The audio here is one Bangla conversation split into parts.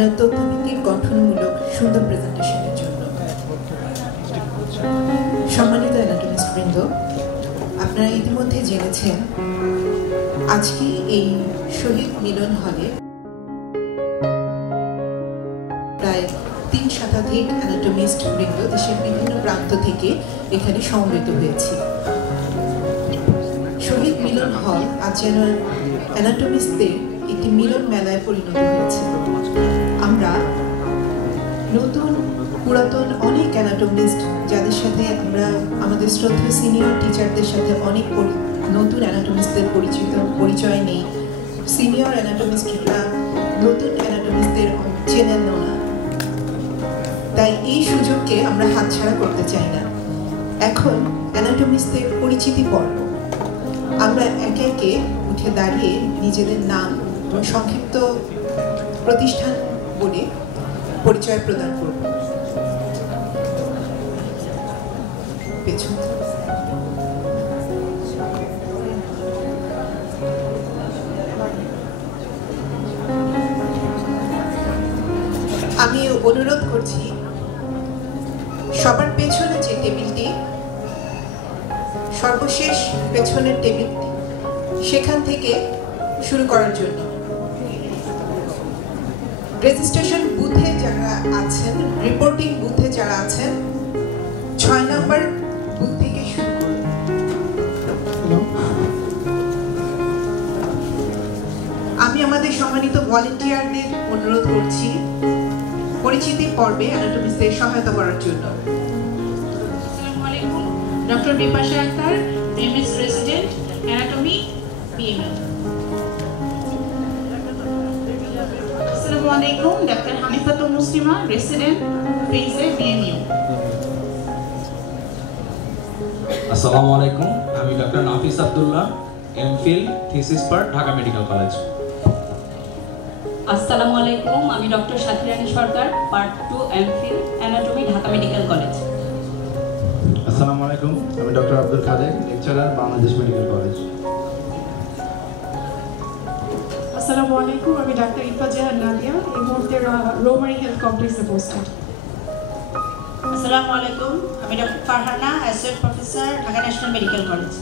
আপনার তথ্যভিত্তিক গঠনমূলক সুন্দর প্রেজেন্টেশনের জন্য। সম্মানিত অ্যানাটমিস্ট বৃন্দ, আপনারা ইতিমধ্যে জেনেছেন আজকে এই শহীদ মিলন হলে প্রায় 3 শতাধিক অ্যানাটমিস্ট বৃন্দ দেশের বিভিন্ন প্রান্ত থেকে এখানে সমবেত হয়েছে। শহীদ মিলন হল আজ যেন অ্যানাটমিস্টদের একটি মিলন মেলায় পরিণত হয়েছে। আমরা নতুন পুরাতন অনেক অ্যানাটমিস্ট যাদের সাথে আমরা আমাদের শ্রদ্ধেয় সিনিয়র টিচারদের সাথে অনেক নতুন অ্যানাটমিস্টদের পরিচয় নেই। সিনিয়র অ্যানাটমিস্টরা নতুন অ্যানাটমিস্টদের চেনেন না, তাই এই সুযোগকে আমরা হাতছাড়া করতে চাই না। এখন অ্যানাটমিস্টদের পরিচিতি পর্ব। আমরা একে একে উঠে দাঁড়িয়ে নিজেদের নাম এবং সংক্ষিপ্ত প্রতিষ্ঠান বলে পরিচয় প্রদান করব। আমি অনুরোধ করছি সবার পেছনে যে টেবিলটি, সর্বশেষ পেছনের টেবিলটি, সেখান থেকে শুরু করার জন্য। রেজিস্ট্রেশন বুথে যারা আছেন, রিপোর্টিং বুথে যারা আছেন, 6 নম্বর বুথ থেকে শুরু করুন। আমি আমাদের সম্মানিত ভলেন্টিয়ারদের অনুরোধ করছি পরিচিতি পর্বে অ্যানাটমিস্টদের সহায়তা করার জন্য। আসসালামু আলাইকুম, doctor Bipasha Akter, MS resident, anatomy, BMU. আসসালামু আলাইকুম, ডাক্তার হানিফাতুল মুসলিমা, রেসিডেন্ট, ফেজে, বিএমইউ। আসসালামু আলাইকুম, আমি doctor Nafis Abdullah, MPhil, thesis part, Dhaka medical college. আসসালামু আলাইকুম, আমি doctor Shakirani Sarkar, part 2 MPhil, anatomy, Dhaka medical college. আসসালামু আলাইকুম, আমি doctor Abdul Khalek, lecturer, Bangladesh medical college. আসসালামু আলাইকুম, আমি ডাক্তার ইফা জাহান নাদিয়া, এই মুহূর্তে রোমারি হেলথ কমপ্লেক্সে পোস্টেড। আসসালামু আলাইকুম, আমি doctor Farhana, associate professor, Dhaka national medical college.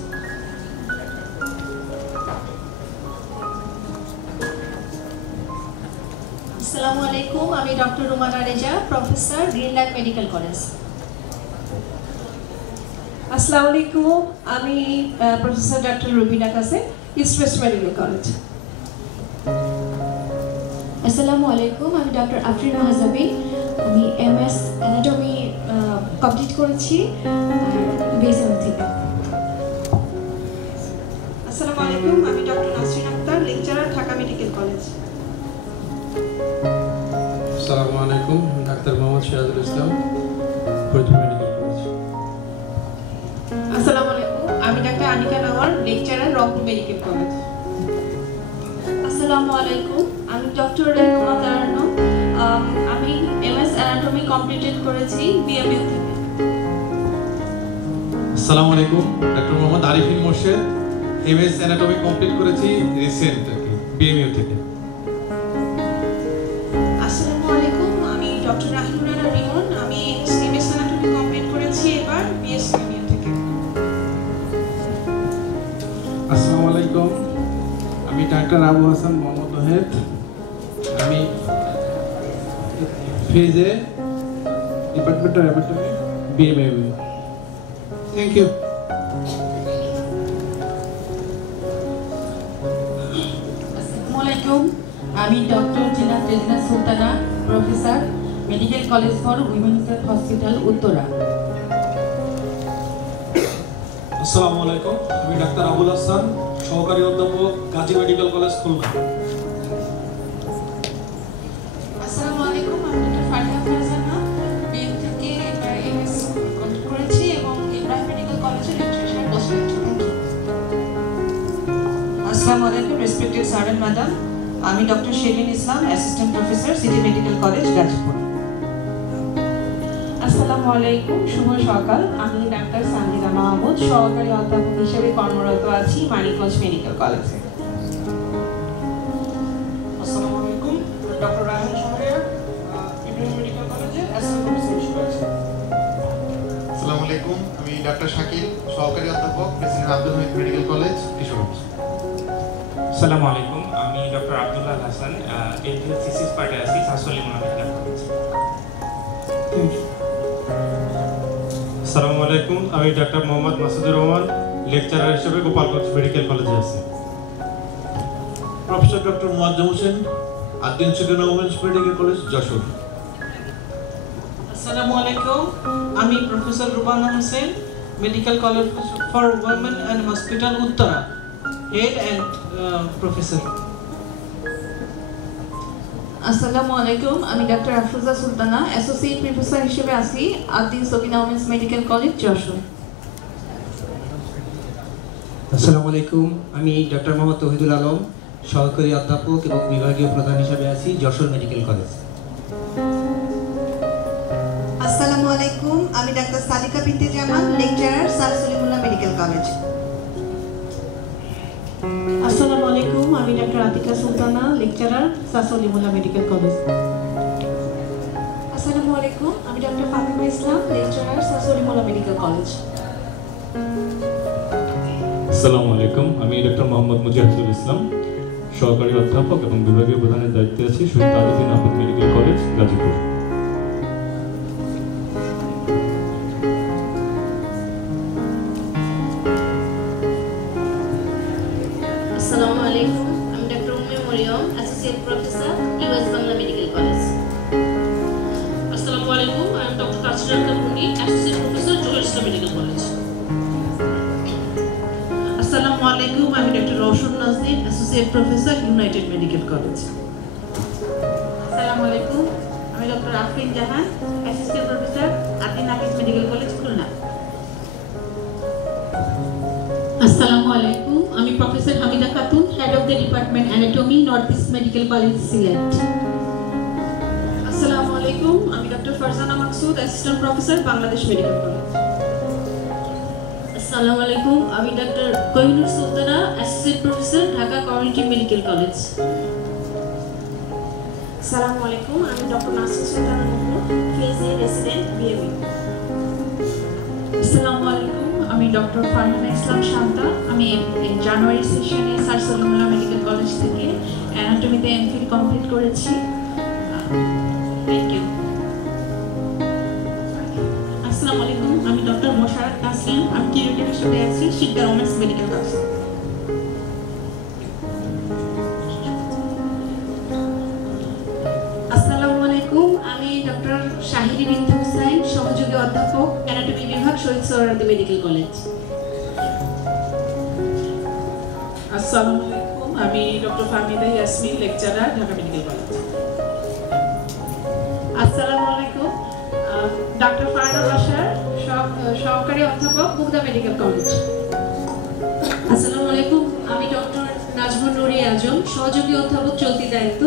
আসসালামু আলাইকুম, আমি doctor Rumana Reza, professor, Greenland medical college. আসসালামু আলাইকুম, আমি professor doctor Rubina Kasem, east west medical college. আসসালামু আলাইকুম, আমি ডক্টর আফরিনা হাজাবি, আমি এমএস অ্যানাটমি কমপ্লিট করেছি বিএসএম থেকে। আসসালামু আলাইকুম, আমি doctor Nasrin Akter, lecturer, Dhaka medical college. আসসালামু আলাইকুম, doctor Mohammad Sirajul Islam, Faridpur medical college. আসসালামু আলাইকুম, আমি ডাক্তার আনিকা নাওয়ার, লেকচারার, রংপুর মেডিকেল কলেজ। আসসালামু আলাইকুম, আমি ডক্টর রেহনুমা তারান্নু, আমি এমএস অ্যানাটমি কমপ্লিটেড করেছি বিএমইউ থেকে। আসসালামু আলাইকুম, doctor Mohammad Arifin Morshed, MS anatomy complete করেছি রিসেন্ট বিএমইউ থেকে। আসসালামু আলাইকুম, আমি ডক্টর রাহিম রানা রিমন, আমি এমএস অ্যানাটমি কমপ্লিট করেছি এবার বিএসএমইউ থেকে। আসসালামু আলাইকুম, আমি ডাক্তার আবু হাসান মোহাম্মদ ওহেদ, আমি ফেজে, department of anatomy, BMU. Thank you. আসসালামু আলাইকুম, আমি doctor Zinat Rezina Sultana, professor, medical college for women's health hospital, Uttara. আসসালামু আলাইকুম, আমি ডাক্তার আবুল হাসান, সহকারী অধ্যাপক, গাজী মেডিকেল কলেজ, খুলনা। আসসালামু আলাইকুম, আমি ডক্টর ফারিয়া ফারজানা, বিএম থেকে এমএস কমপ্লিট করেছি এবং ইব্রাহিম মেডিকেল কলেজের লেকচারার, পোস্ট লেকচারার। আসসালামু আলাইকুম, রেসপেক্টেড স্যার এন্ড ম্যাডাম, আমি doctor Sherin Islam, assistant professor, city medical college, Gazipur. আসসালামু আলাইকুম, শুভ সকাল, আমি ডাক্তার সানজিদা মাহমুদ, সহকারী অধ্যাপক হিসেবে কর্মরত আছি মানিকগঞ্জ মেডিকেল কলেজে। আসসালামু আলাইকুম, ডক্টর রায়হান শাহরিয়ার, অধ্যাপক president Abdul Hamid medical college Kishoreganj. আসসালামু আলাইকুম, আমি doctor Abdullah Hasan, MPhil thesis পার্টে আছি সাসোলিমুল্লাহ মেডিকেল কলেজ। আসসালামু আলাইকুম, আমি ডাক্তার মোহাম্মদ মাসুদুর রহমান, লেকচারার হিসেবে গোপালগঞ্জ মেডিকেল কলেজে আছি। Professor doctor Moazzem Hossain, Ad-din second women's medical college Jessore. আসসালামু আলাইকুম, আমি professor Rubana Hossain, medical college for women and hospital Uttara, head and professor. আসসালামু আলাইকুম, আমি doctor Afroza Sultana, associate professor হিসেবে আছি Ad-din Sakina women's medical college Jessore. আসসালামু আলাইকুম, আমি ডক্টর মোহাম্মদ তৌহিদুল আলম, সহকারী অধ্যাপক এবং বিভাগীয় প্রধান হিসেবে আছি যশোর মেডিকেল কলেজ। আসসালামু আলাইকুম, আমি ডাক্তার Sadika Binte Zaman, lecturer sir Salimullah medical college. আসসালামু আলাইকুম, আমি ডাক্তার Atika Sultana, lecturer sir Salimullah medical college. আসসালামু আলাইকুম, আমি doctor Fatima Islam, lecturer sir Salimullah medical college. আসসালামু আলাইকুম, আমি ডক্টর মোহাম্মদ মুজাহিদুল ইসলাম, সহকারী অধ্যাপক এবং বিভাগীয় প্রধানের দায়িত্বে আছি শহীদ তাজউদ্দিন আহমেদ মেডিকেল কলেজ গাজীপুর। আসসালামু আলাইকুম, আমি doctor Umme Mariam, associate professor US Bangla medical college. আসসালামু আলাইকুম, আমি doctor Kasira Kapuni, associate professor Johar Islam medical college. আসসালামু আলাইকুম, আমি doctor Roushan Naznin, associate professor united medical college. আসসালামু আলাইকুম, আমি doctor Afrin Jahan, assistant professor Addin Hafiz medical college Khulna. আসসালামু আলাইকুম, আমি professor Hamida Khatun, head of the department anatomy, north east medical college Sylhet. আসসালামু আলাইকুম, আমি doctor Farzana Maksud, assistant professor Bangladesh medical college. আসসালামু আলাইকুম, আমি doctor Kohinoor Sultana, associate professor Dhaka community medical college. আসসালামু আলাইকুম, আমি ডক্টর নাসির সুলতানা মুহম্মদ, ফিএসএ রেসিডেন্ট বিএমই। আসসালামু আলাইকুম, আমি ডক্টর ফারহানা ইসলাম শান্তা, আমি জানুয়ারি সেশনে স্যার সলিমুল্লাহ মেডিকেল কলেজ থেকে অ্যানাটমিতে এমফিল কমপ্লিট করেছি। Thank you. আসসালামু আলাইকুম, আমি ডক্টর মোশাররফ তাসলিম, আমি কিউরেটিভ হিসেবে আছি শিকদার ওমেন্স মেডিকেল কলেজ। আসসালামু আলাইকুম, আমি ডক্টর শাহিরি বিনতে হুসাইন, সহযোগী অধ্যাপক অ্যানাটমি বিভাগ শহীদ সোহরাওয়ার্দী মেডিকেল কলেজ। আসসালামু আলাইকুম, আমি doctor Fahmida Yasmin, lecturer Dhaka medical college. আসসালামু আলাইকুম, ডক্টর ফারহানা বাশার, সহকারী অধ্যাপক মুগদা মেডিকেল কলেজ। আসসালামু আলাইকুম, আমি ডক্টর নাজমুন নুরি আজম, সহযোগী অধ্যাপক চলতি দায়িত্ব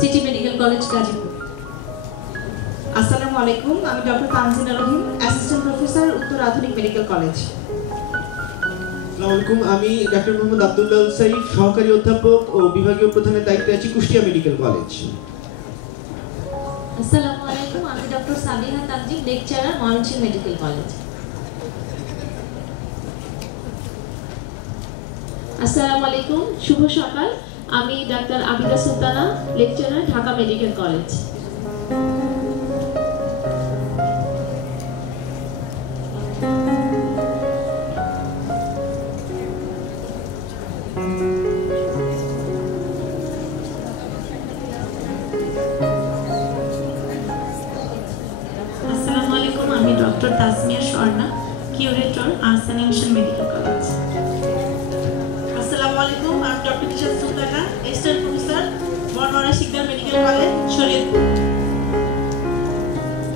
সিটি মেডিকেল কলেজ গাজীপুর। আসসালামু আলাইকুম, আমি ডক্টর তানজিনা রহিম, assistant professor Uttara Adhunik medical college. আসসালামু আলাইকুম, আমি ডক্টর মোহাম্মদ আব্দুল্লাহ সাইফ, সহকারী অধ্যাপক ও বিভাগীয় প্রধানের দায়িত্বে আছি কুষ্টিয়া মেডিকেল কলেজ। আসসালামু আলাইকুম, আমি doctor Sabiha Tanzim, lecturer Mymensingh medical college. আসসালামু আলাইকুম, শুভ সকাল, আমি ডাক্তার Abida Sultana, lecturer Dhaka medical college. আসসালামু আলাইকুম, আমি doctor Tasmia Swarna, curator Ahsan Inshan medical college. আসসালামু আলাইকুম, আমি doctor Kishore Sultana, assistant professor Barnana Sikdar medical college Shariatpur.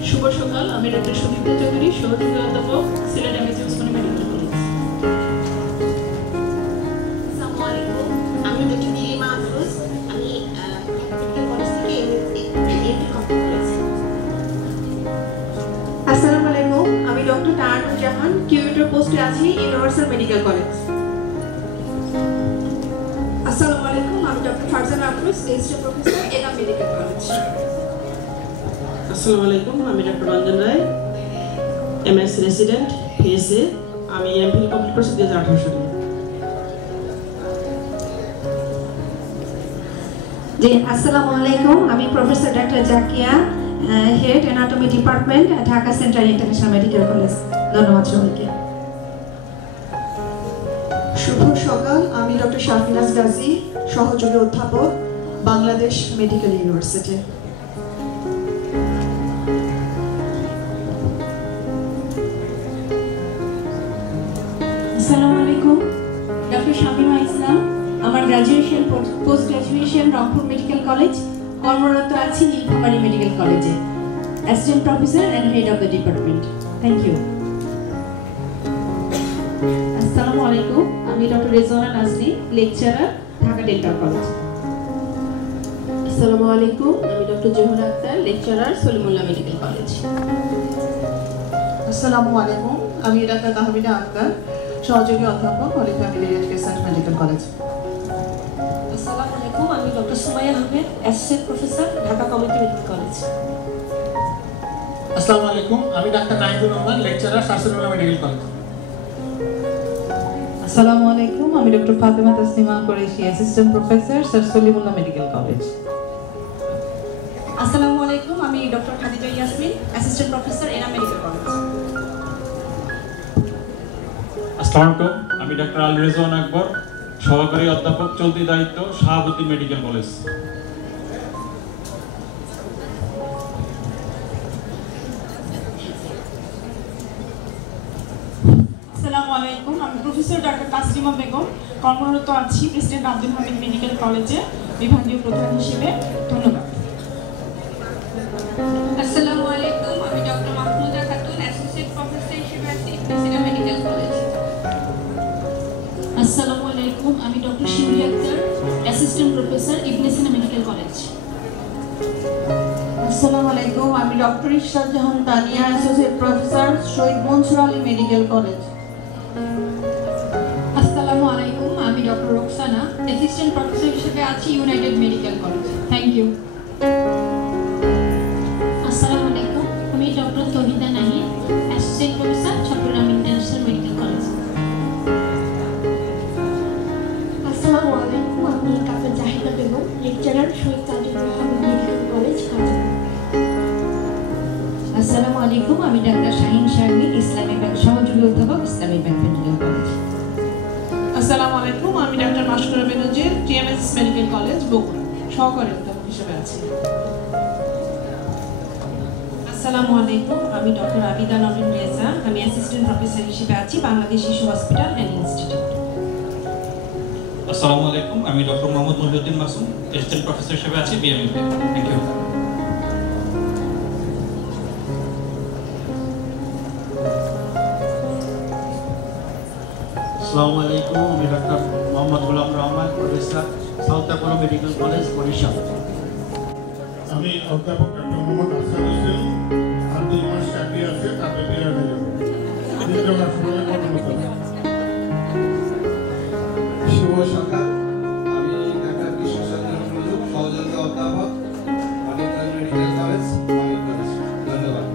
শুভ সকাল, আমি ডক্টর সুদীপ্তা চৌধুরী, সহযোগী অধ্যাপক Sylhet MAG Osmani medical college. আসসালামু আলাইকুম, আমি ডক্টর নীলিমা আফরোজ, আমি মেডিকেল কলেজ থেকে এমফিল কমপ্লিট করেছি। আসসালামু আলাইকুম, আমি ডক্টর তারানুর জাহান, কিউরেটর পোস্টে আছি ইউনিভার্সাল মেডিকেল কলেজ। আসসালামু আলাইকুম, আমি doctor Farzana Afroz, assistant professor Enam medical college. আসসালামু আলাইকুম, আমি ডক্টর রঞ্জন রায়, এমএস রেসিডেন্ট, পিএসএ আমি এমফিল কমপ্লিট করেছি 2018 সালে। জি, আসসালামু আলাইকুম। আমি professor doctor Zakia, head anatomy department, Dhaka central international medical college. ধন্যবাদ সবাইকে। শুভ সকাল। আমি ডক্টর শারফিনাজ গাজী, সহযোগী অধ্যাপক, বাংলাদেশ মেডিকেল ইউনিভার্সিটি। আসসালামু আলাইকুম। ডক্টর শামিমা ইসলাম, আমার graduation post graduation Rangpur medical college, কর্মরত আছি নীলফামারী মেডিকেল কলেজে, assistant professor and head of the department. Thank you. আসসালামু আলাইকুম। আমি doctor Rezwana Nazni, lecturer, Dhaka dental college. আসসালামু আলাইকুম। আমি doctor Johra Akter, lecturer, Salimullah medical college. আসসালামু আলাইকুম। আমি ডাক্তার তাহমিনা আক্তার, সহযোগী অধ্যাপক, holy family education medical college. আসসালামু আলাইকুম। আমি doctor Sumaiya Ahmed, associate professor, Dhaka community medical college. আসসালামু আলাইকুম। আমি ডাক্তার Nahidur Rahman, lecturer, Shahsulullah medical college. আসসালামু আলাইকুম। আমি doctor Fatema Tasnima Qureshi, assistant professor, sir Salimullah medical college. আসসালামু আলাইকুম। আমি doctor Khadija Yasmin, assistant professor, Enam medical college. আসসালামু আলাইকুম। আমি ডক্টর আল রেজওয়ান আকবর, সহকারী অধ্যাপক, চলতি দায়িত্ব, শাহাবুদ্দিন মেডিকেল কলেজ। আসসালামু আলাইকুম। আমি প্রফেসর ডক্টর তাসলিমা বেগম, কর্মরত আছি প্রেসিডেন্ট আব্দুল হামিদ মেডিকেল কলেজে বিভাগীয় প্রধান হিসেবে। ধন্যবাদ। আসসালামু আলাইকুম। আমি doctor Mahmuda Khatun, associate professor হিসেবে আছি প্রেসিডেন্ট মেডিকেল কলেজ। আসসালামু আলাইকুম। আমি doctor Shiuli Akhtar, assistant professor, Ibne Sina medical college. আসসালামু আলাইকুম। আমি doctor Ishrat Jahan Tania, associate professor, Shahid Mansur Ali medical college. আসসালামু আলাইকুম। আমি ডক্টর রোকসানা, অ্যাসিস্ট্যান্ট প্রফেসর হিসেবে আছি united medical college. Thank you. আসসালামু আলাইকুম। আমি doctor Tahida Nahid, associate professor, Chattogram international medical college. আসসালামু আলাইকুম। আমি ডক্টর জাহিদা বেগম, লেকচারার, শহীদ তাজুদ্দিন আহমেদ মেডিকেল কলেজ, খাজা। আসসালামু আলাইকুম। আমি ডাক্তার শাহিন শারমিন, ইসলামী ব্যাংক, সহযোগী অধ্যাপক, ইসলামী ব্যাংক মেডিকেল কলেজ। আসসালামু আলাইকুম। আমি ডাক্তার মাশকুরা বেনজির, টিএমএস মেডিকেল কলেজ, বগুড়া, সহকারী অধ্যাপক হিসেবে আছি। আসসালামু আলাইকুম। আমি ডক্টর আবিদা নবীন রেজা, আমি অ্যাসিস্ট্যান্ট প্রফেসর হিসেবে আছি বাংলাদেশ শিশু হসপিটাল অ্যান্ড ইনস্টিটিউট। আসসালামু আলাইকুম। আমি doctor Mohammad Mohiuddin Masum, assistant professor হিসেবে আছি বিএমইউতে। Thank you. আসসালামু আলাইকুম। আমি doctor Mohammad Golam Rahman, professor, south Apollo medical college, Barishal. আমি অধ্যাপক ডক্টর মোহাম্মদ হাসান হোসেন, আর 2 মাস চাকরি আছে, তাতে বিরাট হয়ে যাবে। শুভ সকাল। আমি ঢাকা বিশ্ববিদ্যালয়ের সহযোগী অধ্যাপক, মানিকগঞ্জ মেডিকেল কলেজ, মানিকগঞ্জ। ধন্যবাদ।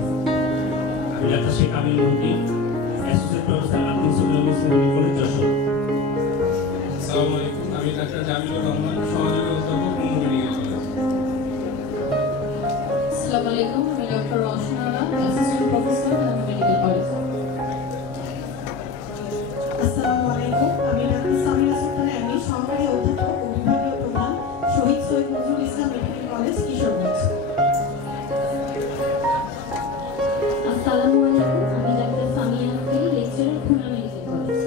আমি ডাক্তার শেখ আমির উদ্দিন, অ্যাসোসিয়েট প্রফেসর, আব্দুল সুবহান মেডিকেল কলেজ, যশোর। আসসালামু আলাইকুম। আমি ডাক্তার জামিলুর রহমান, সহযোগী অধ্যাপক, মুন্নু মেডিকেল কলেজ। আসসালামু আলাইকুম। আমি doctor Rowshan Ara, assistant professor, Dhaka medical college. আসসালামু আলাইকুম। আমি ডাক্তার সামিরা সুলতানা, আমি সহকারী অধ্যাপক ও বিভাগীয় প্রধান, শহীদ সৈয়দ নজরুল ইসলাম মেডিকেল কলেজ, কিশোরগঞ্জ। আসসালামু আলাইকুম। আমি doctor Samia Akter, lecturer, Khulna medical college.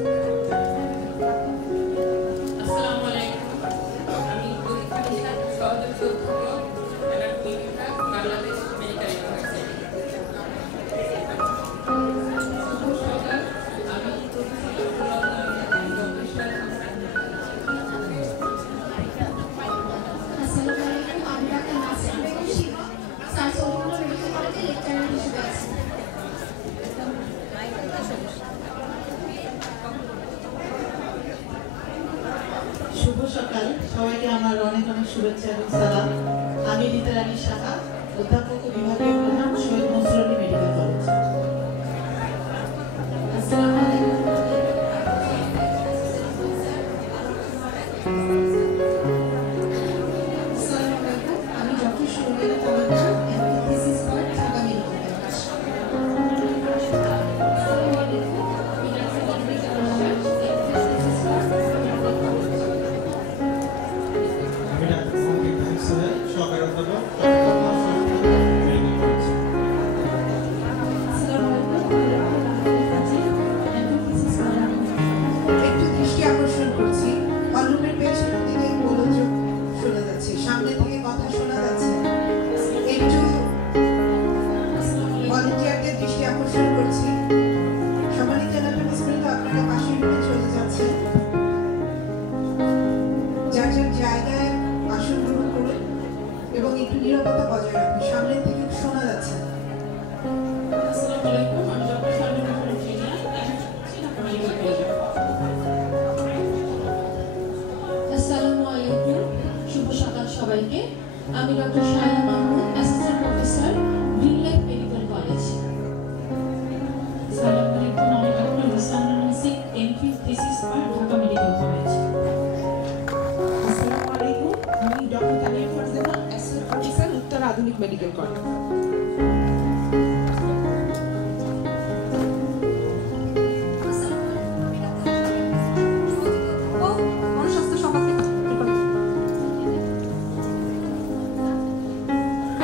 আসসালামু আলাইকুম। আমি দীক্ষা বিশ্বাস, সহযোগী অধ্যাপক, অ্যানাটমি বিভাগ, বাংলাদেশ মেডিকেল ইউনিভার্সিটি। আসসালামু আলাইকুম। আমি doctor Nasrin Begum Shiba, sir Salimullah medical কলেজে লেকচারার হিসেবে আছি। শুভ সকাল। সবাইকে আমার অনেক অনেক শুভেচ্ছা এবং সালাম। আমি রিতা রানী সাহা, অধ্যাপক ও বিভাগীয় প্রধান, শহীদ মনসুর আলী মেডিকেল কলেজ। আসসালামু আলাইকুম। Doctor Shaila Mahmud, assistant professor, green life medical college. আসসালামু আলাইকুম, আমি doctor Risana Nasik, MPhil thesis part, Dhaka medical college. আসসালামু আলাইকুম, আমি doctor Tania Farzana, associate professor, Uttara Adhunik medical college.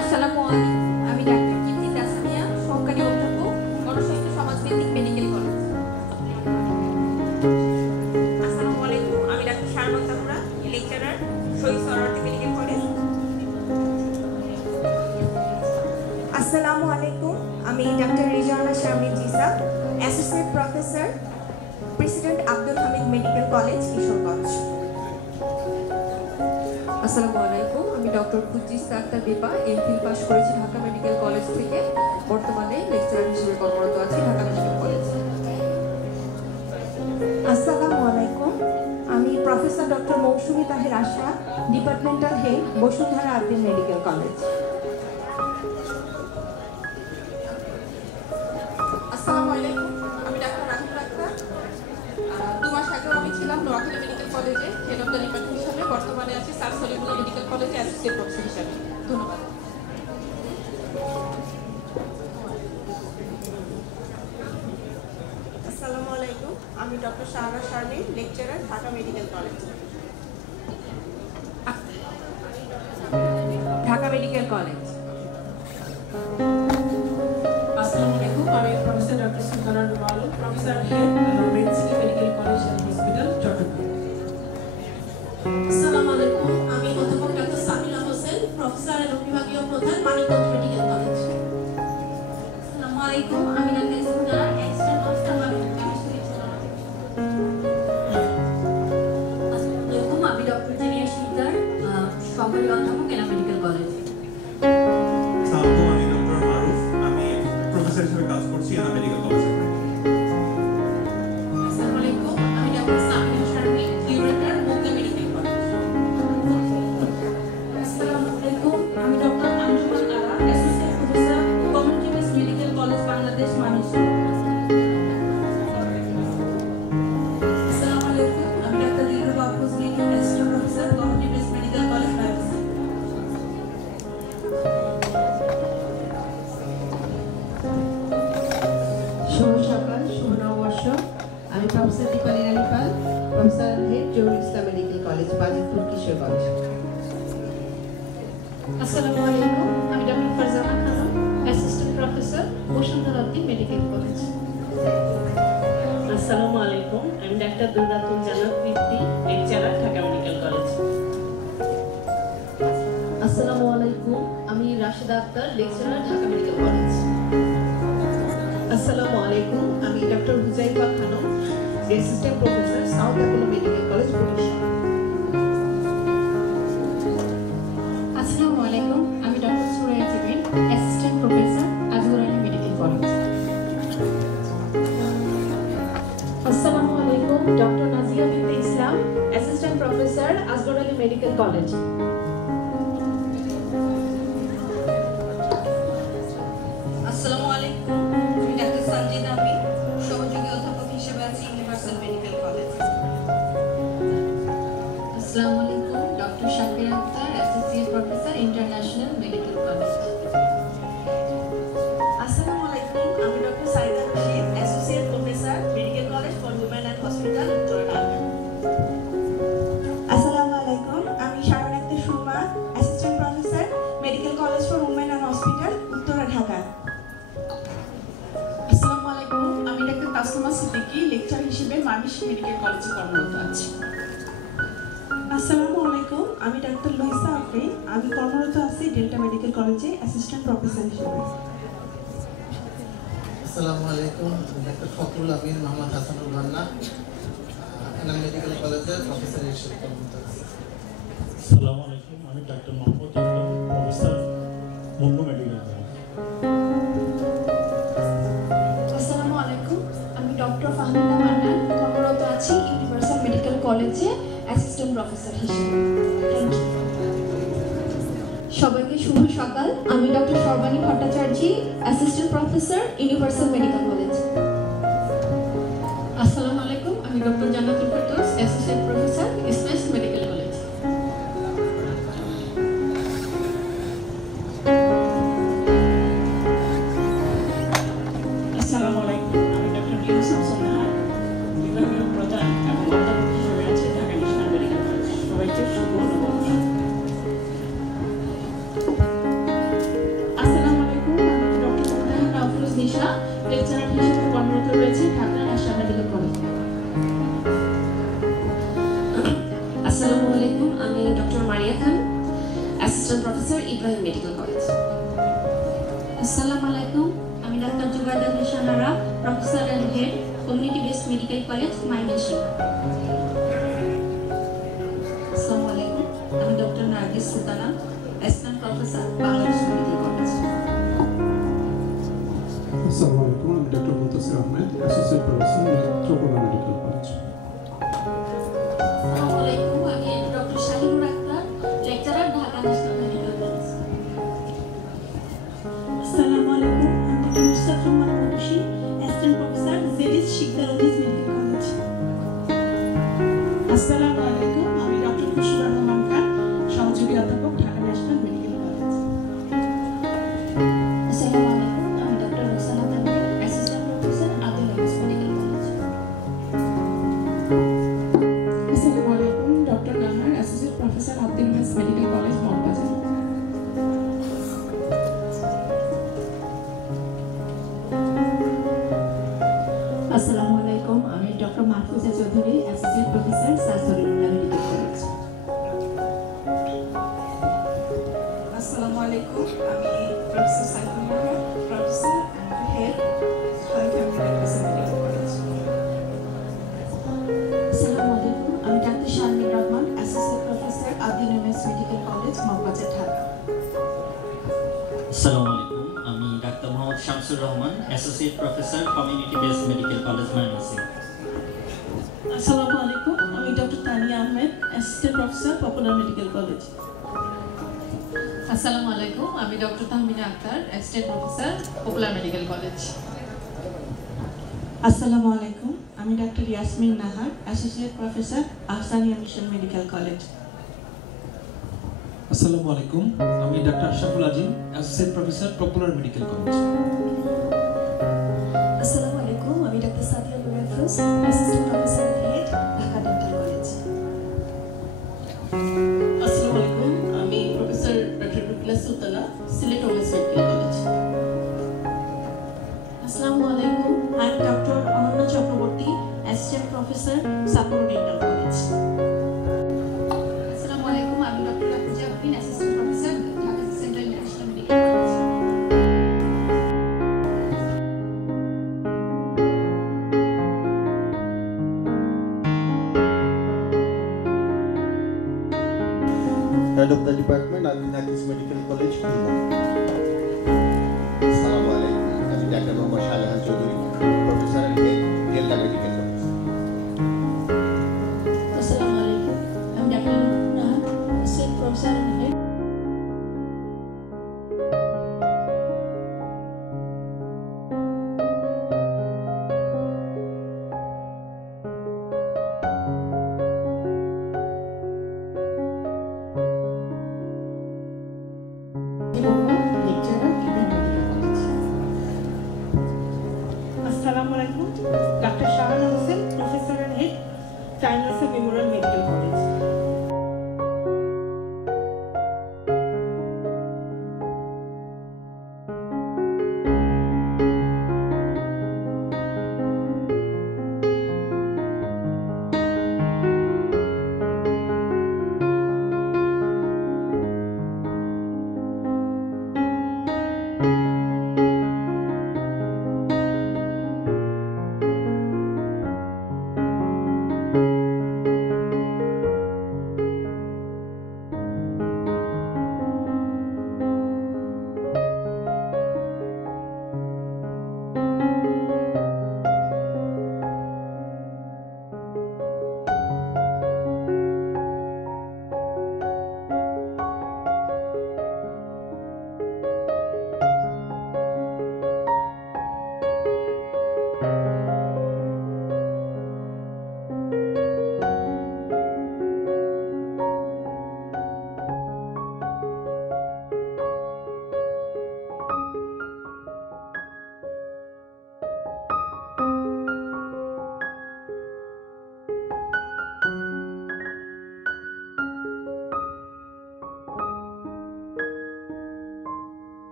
আসসালামু আলাইকুম, আমি ডাক্তার কীর্তি তাসমিয়া, সহকারী অধ্যাপক, গণস্বাস্থ্য সমাজভিত্তিক মেডিকেল কলেজ। আসসালামু আলাইকুম, আমি ডাক্তার Sharmin Tahra, lecturer, Shahid Suhrawardy medical college. আসসালামু আলাইকুম, আমি ডাক্তার Rizana Sharmin Jisa, associate professor, president Abdul Hamid medical college, Kishoreganj. আসসালামু আলাইকুম, আমি doctor Kuddis Akhtar Bipa, MPhil pass করেছি ঢাকা মেডিকেল কলেজ থেকে, বর্তমানে লেকচারার হিসেবে কর্মরত আছি ঢাকা মেডিকেল কলেজ। আসসালামু আলাইকুম, আমি professor doctor Mousumi Taher Asha, departmental head, Bashundhara আরবিন মেডিকেল কলেজ। আসসালামু আলাইকুম, আমি ডাক্তার রাহিমুল আক্তার। 2 মাস আগেও আমি ছিলাম নোয়াখালী মেডিকেল কলেজে হেড অফ দ্য ডিপার্টমেন্ট হিসাবে, বর্তমানে আছি স্যার সলিমুল্লাহ মেডিকেল কলেজে অ্যাসোসিয়েট প্রফেসর হিসাবে। ধন্যবাদ। আসসালামু আলাইকুম, আমি doctor Shahnaz Sharmin, lecturer, Dhaka medical college. Dhaka medical college. আসসালামু আলাইকুম, আমি professor doctor Sultana Rubal, professor head, medicine medical college and hospital, Chattogram. আসসালামু আলাইকুম, আমি অধ্যাপক ডক্টর সামিনা হোসেন, প্রফেসর এবং বিভাগীয় প্রধান, মানিকগঞ্জ মেডিকেল কলেজ। আসসালামু আলাইকুম, আমি doctor Ismail, assistant professor, chemistry. আসসালামু আলাইকুম, আমি ডক্টর জিনিয়া শিকদার, সহকারী অধ্যাপক, এনা মেডিকেল কলেজ। আসসালামু আলাইকুম, আমি ডক্টর মারুফ, আমি প্রফেসর হিসেবে কাজ করছি এনা মেডিকেল কলেজে। আসসালামু আলাইকুম, আমি doctor Samina Sharmin, curator, Mugda medical college. আসসালামু আলাইকুম, আমি doctor Anjuman Ara, associate professor, community based medical college, Bangladesh, Mymensingh. আসসালামু আলাইকুম, আমি ডাক্তার Dilruba Afroz, assistant professor, community based medical college, Bangladesh. শুভ সকাল, শুভ নববর্ষ। আমি professor Dipali Rani Pal, professor head, Zahurul Islam medical college, Bajitpur, Kishoreganj. আসসালামু আলাইকুম, আমি doctor Farzana Khanam, assistant professor, Bashundhara আরবিন মেডিকেল কলেজ। আসসালামু আলাইকুম, আমি ডাক্তার দুর্গাতুল জান্নাত বৃত্তি, লেকচারার, ঢাকা মেডিকেল কলেজ। আসসালামু আলাইকুম, আমি Rasheda Akhtar, lecturer, Dhaka medical college. আসসালামু আলাইকুম, আমি doctor Huzaifa Khanam, assistant professor, south Apollo medical college, Barishal. আসসালামু আলাইকুম, আমি doctor Suraiya Jibin, assistant professor, Azgar Ali medical college. আসসালামু আলাইকুম, doctor Nazia Binte Islam, assistant professor, Azgar Ali medical college. আসসালামু আলাইকুম, আমি ডাক্তার সঞ্জিদা আমিন, সহযোগী অধ্যাপক হিসেবে আছি ইউনিভার্সাল মেডিকেল কলেজ। আসসালামু আলাইকুম, doctor Shakir Akter, associate professor, international medical college. আসসালামু আলাইকুম, আমি doctor Saida Rashid, associate professor, medical college for women and hospital, উত্তর ঢাকা। আসসালামু আলাইকুম, আমি Sharmin Akter Surma, assistant professor, medical college for women and hospital, উত্তর ঢাকা। আসসালামু আলাইকুম, আমি ডাক্তার তাসলিমা সিদ্দিকী, লেকচার হিসেবে মানিশ মেডিকেল কলেজে কর্মরত আছি। আসসালামু আলাইকুম, আমি ডাক্তার লুইসা আফরিন, আমি কর্মরত আছি ডেল্টা মেডিকেল কলেজে অ্যাসিস্ট্যান্ট প্রফেসর হিসেবে। আসসালামু আলাইকুম, ডাক্তার ফখরুল আমিন মোহাম্মদ হাসানুল বান্না, এনাম মেডিকেল কলেজের প্রফেসর হিসেবে কর্মরত আছি। আসসালামু আলাইকুম, আমি doctor Mohammad Iqbal, professor, Monno medical college. আসসালামু আলাইকুম, আমি ডক্টর ফাহমিদা মান্নান, কর্মরত আছি ইউনিভার্সাল মেডিকেল কলেজে অ্যাসিস্ট্যান্ট প্রফেসর হিসেবে। Thank you. সবাইকে শুভ সকাল। আমি doctor Sarbani Bhattacharya, assistant professor, universal medical college. আসসালামু আলাইকুম, আমি doctor Jannatul Ferdous, associate professor, ইসলাস মেডিকেল কলেজ। আসসালামু আলাইকুম, আমি ডক্টর ডিউ শামসুন নাহার, বিভাগীয় প্রধান এবং অধ্যাপক হিসেবে আছি ঢাকা ন্যাশনাল মেডিকেল কলেজ। সবাইকে শুভ নববর্ষ। আসসালামু আলাইকুম, আমি ডক্টর মুনতাহা আফরোজ নিশা, লেকচারার হিসেবে কর্মরত রয়েছি ঢাকা ন্যাশনাল মেডিকেল কলেজ। আসসালামু আলাইকুম, আমি doctor Maria Khan, assistant professor, Ibrahim medical college. আসসালামু আলাইকুম, আমি ডাক্তার Zubaida Nishanara, professor and head, community based medical college, Mymensingh. আসসালামু আলাইকুম, আমি doctor Nargis Sultana, assistant professor, Bangladesh medical college. আসসালামু আলাইকুম, আমি doctor Muntasir Ahmed, associate professor, Tripura medical college. আসসালামু আলাইকুম, আমি doctor Shahinur Akhtar, lecturer, Dhaka national medical college. আসসালামু আলাইকুম, আমি doctor Mushtaq Rahman Munshi, assistant professor, জেডিস শিকদার অজিজ মেডিকেল কলেজ। আসসালামু আলাইকুম, আমি ডক্টর খুশবুর রহমান খান, সহযোগী অধ্যাপক, ঢাকা ন্যাশনাল মেডিকেল কলেজ। আসসালামু আলাইকুম, আমি doctor Rosana Tanvir, assistant professor, Abdul Hamid medical college. আসসালামু আলাইকুম, doctor Nahar, associate professor, Abdul Hamid medical college, Moghbazar. আসসালামু আলাইকুম, আমি doctor Mahfuza Chowdhury, associate professor, sir Salimullah medical college. আসসালামু আলাইকুম, আমি professor Saiful Mahmud, professor and head, Khalifa medical college. আসসালামু আলাইকুম, আমি ডাক্তার Sharmin Rahman, associate professor, Abdul Hamid medical college, Moghbazar, Dhaka. আসসালামু আলাইকুম, আমি doctor Mohammad Shamsur Rahman, associate professor, community based medical college, Mymensingh. আসসালামু আলাইকুম, আমি doctor Tania Ahmed, assistant professor, popular medical college. আসসালামু আলাইকুম, আমি doctor Tahmina Akhtar, assistant professor, popular medical college. আসসালামু আলাইকুম, আমি doctor Yasmin Nahar, associate professor, Ahsania mission medical college. আসসালামু আলাইকুম, আমি ডাক্তার Ashraful Azim, associate professor, popular medical college. আসসালামু আলাইকুম, আমি doctor Sadia Nur Afroz, assistant professor head, Dhaka dental college. আসসালামু আলাইকুম, আমি professor doctor রুকনা Sultana, Sylhet women's medical college. আসসালামু আলাইকুম, I am doctor Ananya Chakraborty, assistant professor, সাপুর dental college. আসসালামু আলাইকুম, আমি doctor Rafiza Afrin, assistant professor, Dhaka central national medical college. Head of the department, Amin Hafiz Medical College, Khulna. Assalamu alaikum. আমি doctor Mohammad Shahjahan Chowdhury, professor and head, Belda medical college. আসসালামু আলাইকুম, আমি doctor Nahar, associate professor and head. আসসালামু আলাইকুম, doctor Shahana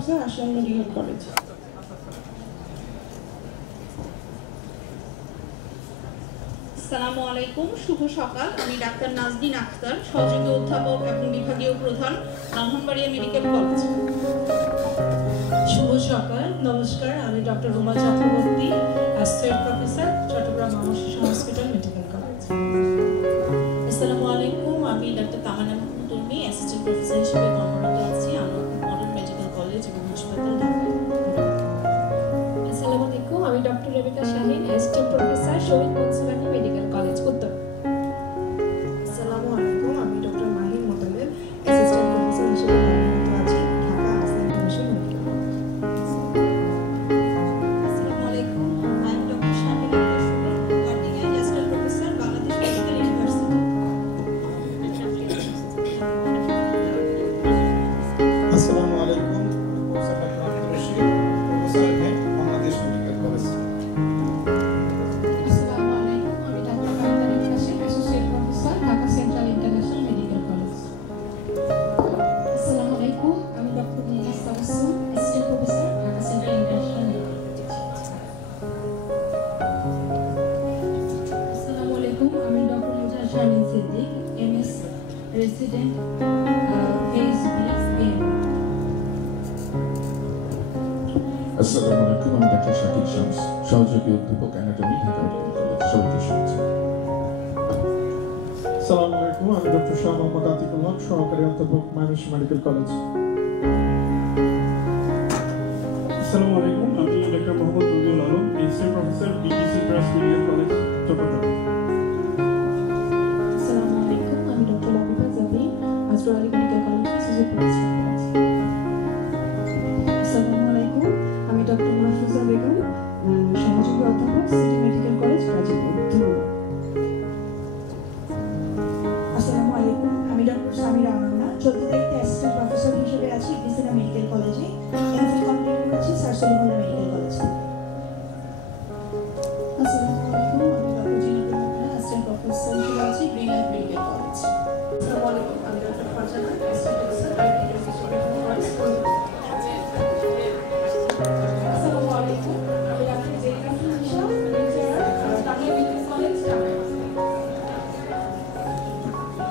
professor Ashraf medical college. আসসালামু আলাইকুম, শুভ সকাল। আমি ডাক্তার নাজদিন আক্তার, সহযোগী অধ্যাপক এবং বিভাগীয় প্রধান, ব্রাহ্মণবাড়িয়া মেডিকেল কলেজ। শুভ সকাল, নমস্কার। আমি doctor Ruma Chakraborty, associate professor, Chattogram মামা শিশু হসপিটাল মেডিকেল কলেজ। আসসালামু আলাইকুম, আমি doctor Tamanna Mahmud Urmi, assistant professor হিসেবে কর্মরত আছি আনোয়ার মডার্ন মেডিকেল কলেজ এবং হাসপাতাল, ঢাকা। আসসালামু আলাইকুম, আমি doctor Rebecca Shahin, assistant professor, Shahid Munshibani medical college, উত্তর। আসসালামু আলাইকুম, আমি doctor Mahin Motaleb, assistant professor হিসেবে কর্মরত আছি Dhaka Aslam international medical college. আসসালামু আলাইকুম, I am doctor Shamil Akhtar Sumi, working as assistant professor, Bangladesh medical university. আসসালামু আলাইকুম, professor doctor Abdur Rashid, professor head, Bangladesh medical college. আসসালামু আলাইকুম, আমি ডাক্তার Kamila Rifasi, associate professor, Dhaka central international medical college. আসসালামু আলাইকুম, আমি doctor Munis Tabassum, assistant professor, Dhaka central international medical college. আসসালামু আলাইকুম, আমি doctor Mujahid Shamin Siddique, MS resident, phase B M. আসসালামু আলাইকুম, আমি ডাক্তার শাকিব শামস, সহযোগী অধ্যাপক অ্যানাটমি, ঢাকা মেডিকেল কলেজ। সবাইকে শুভেচ্ছা। আসসালামু আলাইকুম, আমি ডক্টর শাহ মোহাম্মদ আতিকুল হক, সহকারী অধ্যাপক ময়মনসিংহ মেডিকেল কলেজ। আসসালামু আলাইকুম, আমি doctor Mohammad Rubel Alam, assistant professor, BTC trust medical college, Chattogram. আসসালামু আলাইকুম, আমি doctor Labiba Jabi, Azrul Ali medical college, associate professor. আসসালামু আলাইকুম, আমি ডক্টর মাহফুজা বেগম, সহযোগী অধ্যাপক, সিটি মেডিকেল কলেজ, গাজীপুর। আসসালামু আলাইকুম, আমি ডক্টর সামিরা আনন্না, চলতি দায়িত্বে অ্যাসিস্ট্যান্ট প্রফেসর হিসেবে আছি বিসিনা মেডিকেল কলেজে, এমফিল কমপ্লিট করেছি স্যার সলিমুল্লাহ মেডিকেল কলেজ। আসসালামু আলাইকুম, আমি doctor Zinatul Munna, assistant professor হিসেবে আছি গ্রিন লাইফ মেডিকেল কলেজ। আসসালামু আলাইকুম, আমি doctor Farzana, assistant professor, diabetes medical college, Kolkata. আসসালামু আলাইকুম, আমি ডাক্তার Zerina Firoza, lecturer, Dhaka medical college, Dhaka.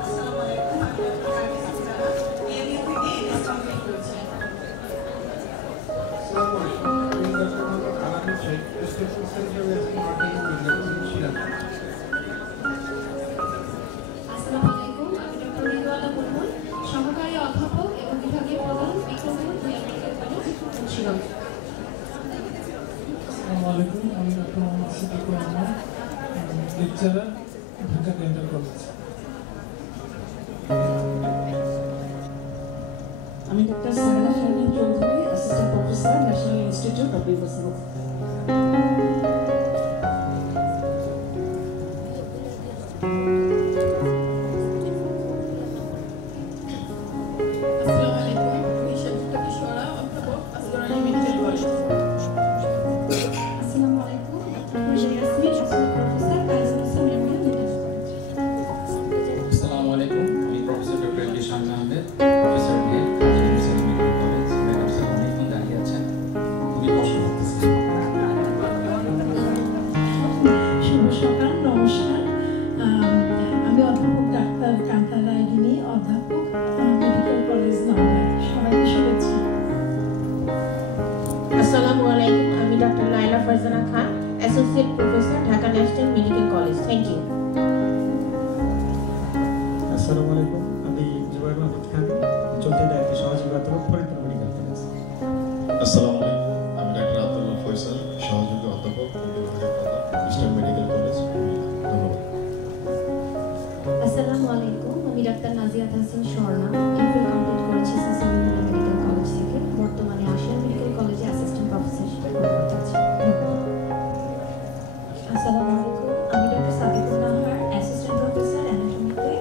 আসসালামু আলাইকুম, আমি ডক্টর হাবিব সুলতানা, এএমইউ থেকে এমএস কমপ্লিট করেছি। আসসালামু আলাইকুম, আমি ডক্টর মোহাম্মদ আলামিন শেখ, অ্যাসিস্ট্যান্ট প্রফেসর হিসেবে আছি নর্থ ইউনিভার্সিটি, শিলং। আসসালামু আলাইকুম, আমি ডক্টর রিদওয়ানা বুলবুল, সহকারী অধ্যাপক এবং বিভাগীয় প্রধান, বিক্রমপুর মেডিকেল কলেজ, মুন্সিগঞ্জ। আসসালামু আলাইকুম, আমি doctor Mohammad Siddiqur Rahman, lecturer, Dhaka dental college. আমি doctor Saira Sharmin Chowdhury, assistant professor, national institute of liver science. আসসালামু আলাইকুম, আমি শাবিপ্তা কিশোরা, অধ্যাপক, আসগর আলী মেডিকেল কলেজ। আসসালামু আলাইকুম, doctor Yasmin, associate professor, Kaizar medical college. আসসালামু আলাইকুম, আমি professor doctor M D Shamim Ahmed, professor head, medical college. Madam sir অনেকক্ষণ দাঁড়িয়ে আছেন, খুবই কষ্ট লাগতেছে। শুভ সকাল, নমস্কার। আমি অধ্যাপক ডাক্তার কান্তা রায়ডিনী, অধ্যাপক, মেডিকেল কলেজ, নওগাঁ। সবাইকে শুভেচ্ছা। আসসালামু আলাইকুম, আমি doctor Laila Farzana Khan, associate professor, Dhaka national medical college. Thank you. আসসালামু আলাইকুম, আমি জুবাইর মাহমুদ খান, চলতি দায়িত্বে সহযোগী অধ্যাপক, ফরিদপুর মেডিকেল কলেজ। আসসালামু আলাইকুম, আমি ডাক্তার আব্দুল্লাহ ফয়সাল, সহযোগী অধ্যাপক, বিভাগীয় প্রধান, ইস্টার্ন মেডিকেল কলেজ, ধন্যবাদ। আসসালামু আলাইকুম, আমি ডাক্তার নাজিয়াত হাসান স্বর্ণা, এমফিল কমপ্লিট করেছি সলিমুল্লাহ মেডিকেল কলেজ থেকে, বর্তমানে আশিয়া মেডিকেল কলেজে অ্যাসিস্ট্যান্ট প্রফেসর হিসেবে কর্মরত আছি। আসসালামু আলাইকুম, আমি doctor Sabikul Nahar, assistant professor, অ্যানাটমিতে,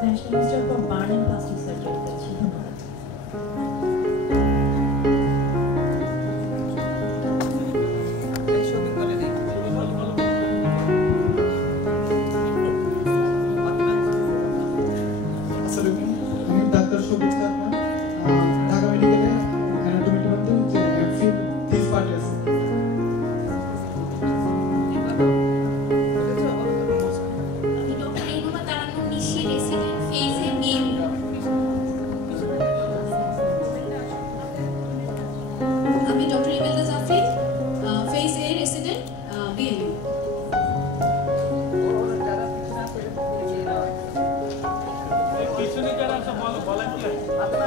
national institute for burn and plastic সার্জারিতে আছি। ধন্যবাদ। আসসালামু আলাইকুম, আমি ডাক্তার শফিক চাকমা, ঢাকা মেডিকেল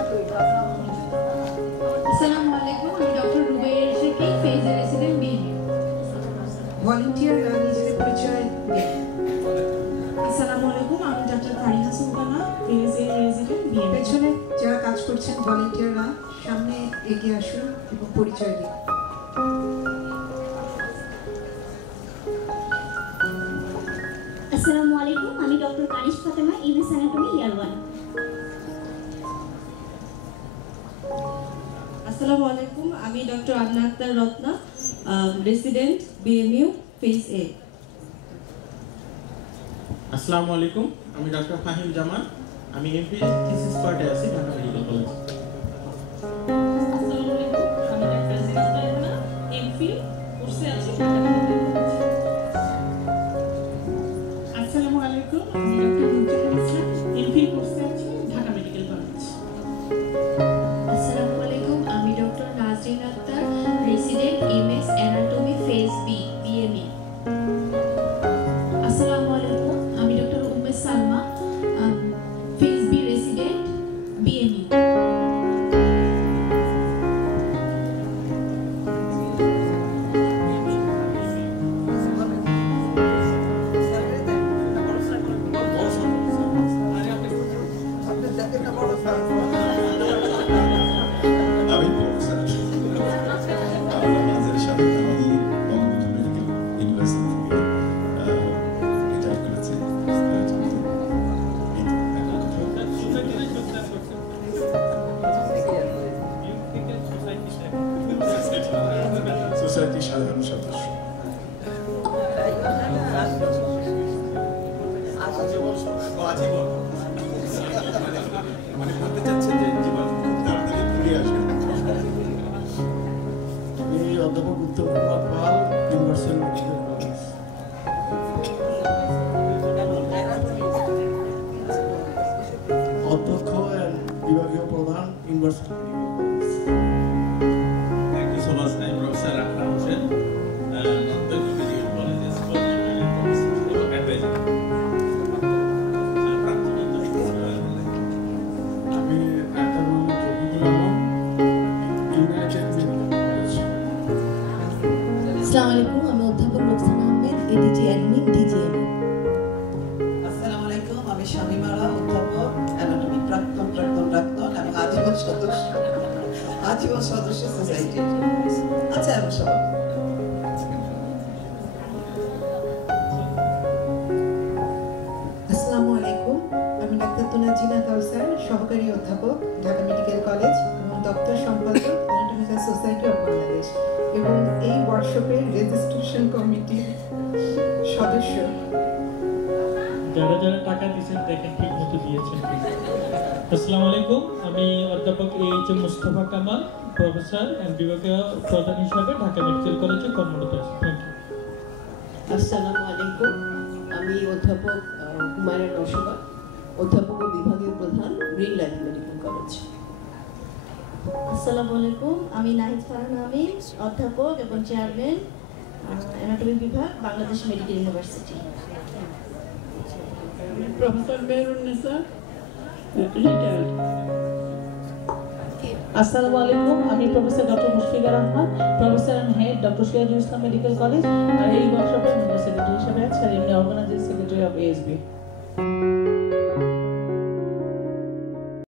আসসালামু আলাইকুম, আমি ডক্টর রুবাইয়া শেখী, ফেজের রেসিডেন্ট বিএমইউ। ভলান্টিয়াররা নিজেদের পরিচয় দিন। আসসালামু আলাইকুম, আমি ডাক্তার ফারিহা সুলতানা, ফেজের রেসিডেন্ট বিএমইউ। পেছনে যারা কাজ করছেন ভলান্টিয়াররা সামনে এগিয়ে আসুন এবং পরিচয় দিন। আসসালামু আলাইকুম, আমি doctor Karish Fatema, MS anatomy year 1। আসসালামু আলাইকুম, আমি doctor Adna Akhtar Ratna, resident BMU phase A. আসসালামু আলাইকুম, আমি ডক্টর ফাহিম জামান, আমি এমপি থিসিস পার্টে আছি ঢাকা মেডিকেল কলেজ। আসসালামু আলাইকুম, আমি ডাক্তার জিনাত রায়হানা, এমফিল কোর্সে আছি ঢাকা মেডিকেল কলেজ। আসসালামু আলাইকুম, আমি ডক্টর মুনতাহা ইসলাম, এমফিল কোর্সে আছি ঢাকা মেডিকেল কলেজ। আসসালামু আলাইকুম, আমি doctor Nazrin Akter, resident MS anatomy phase B BMU. আসসালামু আলাইকুম, আমি doctor Umme Salma, phase B resident BMU. আমি প্রফেসর আমাদের সাথে আমি বঙ্গবন্ধু মেডিকেল ইউনিভার্সিটি থেকে রিটায়ার করেছি। সোসাইটির সাধারণ সদস্য। মানে বলতে চাচ্ছেন যে জীবন খুব তাড়াতাড়ি ফিরে আসবে। আমি অধ্যাপক Uttam Kumar Pal, universal medical college. অধ্যক্ষ বিভাগীয় প্রধান, universal medical college. Thank you so much. I'm Professor Akram Hussain, Northern Medical College, advisor. আমি doctor Mohammad Rafiqul Alam, United medical college. আসসালামু আলাইকুম, আমি অধ্যাপক Roksana Ahmed, ADG admin DGM. আসসালামু আলাইকুম, আমি শামিমারা, অধ্যাপক অ্যানাটমি, প্রাক্তন এবং আজীবন সদস্য সোসাইটি। আচ্ছা এবং সবাই আসসালামু আলাইকুম, আমি ডাক্তার তুনাজিনা কাউসার, সহকারী অধ্যাপক ঢাকা মেডিকেল কলেজ এবং দপ্তর সম্পাদক অ্যানাটমিক্যাল সোসাইটি অফ বাংলাদেশ এবং এই ওয়ার্কশপের রেজিস্ট্রেশন কমিটির সদস্য। যারা যারা টাকা দিয়েছেন দেখেন ঠিক মতো দিয়েছেন। আসসালামু আলাইকুম, আমি অধ্যাপক H M Mustafa Kamal, professor and বিভাগীয় প্রধান হিসাবে ঢাকা মেডিকেল কলেজে কর্মরত আছি। Thank you. আসসালামু আলাইকুম, আমি অধ্যাপক হুমায়রা নওশবা, অধ্যাপক ও বিভাগীয় প্রধান গ্রিন লাইফ মেডিকেল কলেজ। আসসালামু আলাইকুম, আমি নাহিদ ফারহানা আমিন, অধ্যাপক এবং চেয়ারম্যান অ্যানাটমি বিভাগ, Bangladesh medical university. Professor Mehrunnesa, retired. আসসালামু আলাইকুম, আমি professor doctor Mushfika Rahman, professor and head doctor Sirajul Islam medical college, আর এই ওয়ার্কশপের মেম্বার সেক্রেটারি হিসেবে আছি, আর এমনি অর্গানাইজিং সেক্রেটারি অফ এএসবি।